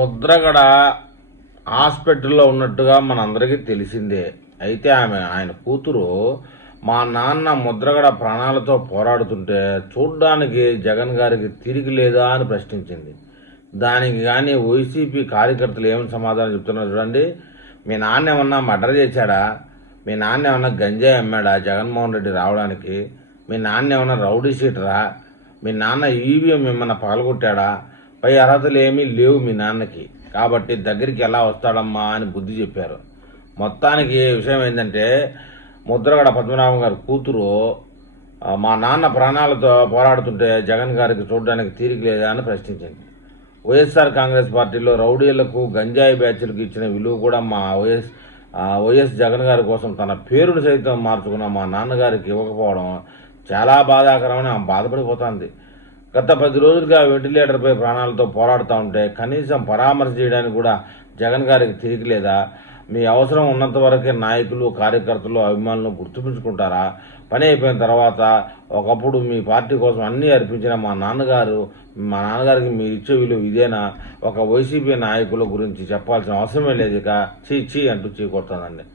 ముద్రగడ హాస్పిటల్లో ఉన్నట్టుగా మనందరికీ తెలిసిందే. అయితే ఆయన కూతురు మా నాన్న ముద్రగడ ప్రాణాలతో పోరాడుతుంటే చూడ్డానికి జగన్ గారికి తిరిగి లేదా అని ప్రశ్నించింది. దానికి కానీ వైసీపీ కార్యకర్తలు ఏమని సమాధానం చెప్తున్నారు చూడండి. మీ నాన్న ఏమన్నా మర్డర్ చేశాడా? మీ నాన్న ఏమన్నా గంజాయి అమ్మాడా జగన్మోహన్ రెడ్డి రావడానికి? మీ నాన్న ఏమన్నా రౌడీ షీటరా? మీ నాన్న ఈవీఎం ఏమన్నా పగలగొట్టాడా? పై అర్హతలు ఏమీ లేవు మీ నాన్నకి, కాబట్టి దగ్గరికి ఎలా వస్తాడమ్మా అని బుద్ధి చెప్పారు. మొత్తానికి విషయం ఏంటంటే, ముద్రగడ పద్మనాభం గారి కూతురు మా నాన్న ప్రాణాలతో పోరాడుతుంటే జగన్ గారికి చూడడానికి తీరిక లేదా అని ప్రశ్నించింది. వైఎస్ఆర్ కాంగ్రెస్ పార్టీలో రౌడీలకు గంజాయి బ్యాచ్లకు ఇచ్చిన విలువ కూడా మా వైఎస్ జగన్ గారి కోసం తన పేరును సైతం మార్చుకున్న మా నాన్నగారికి ఇవ్వకపోవడం చాలా బాధాకరమని ఆమె బాధపడిపోతుంది. గత 10 రోజులుగా వెంటిలేటర్పై ప్రాణాలతో పోరాడుతూ ఉంటే కనీసం పరామర్శ చేయడానికి కూడా జగన్ గారికి తిరిగి లేదా? మీ అవసరం ఉన్నంత వరకే నాయకులు, కార్యకర్తలు, అభిమానులు గుర్తుపించుకుంటారా? పని అయిపోయిన తర్వాత ఒకప్పుడు మీ పార్టీ కోసం అన్నీ అర్పించిన మా నాన్నగారికి మీరు ఇచ్చే విలువ ఇదేనా? ఒక వైసీపీ నాయకుల గురించి చెప్పాల్సిన అవసరమే లేదు. ఇక చీ అంటూ కొడుతుందండి.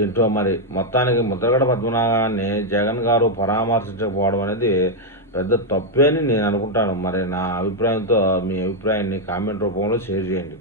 ఏంటో మరి మొత్తానికి ముద్రగడ పద్మనాభాన్ని జగన్ గారు పరామర్శించకపోవడం అనేది పెద్ద తప్పే అని నేను అనుకుంటాను. మరి నా అభిప్రాయంతో మీ అభిప్రాయాన్ని కామెంట్ రూపంలో షేర్ చేయండి.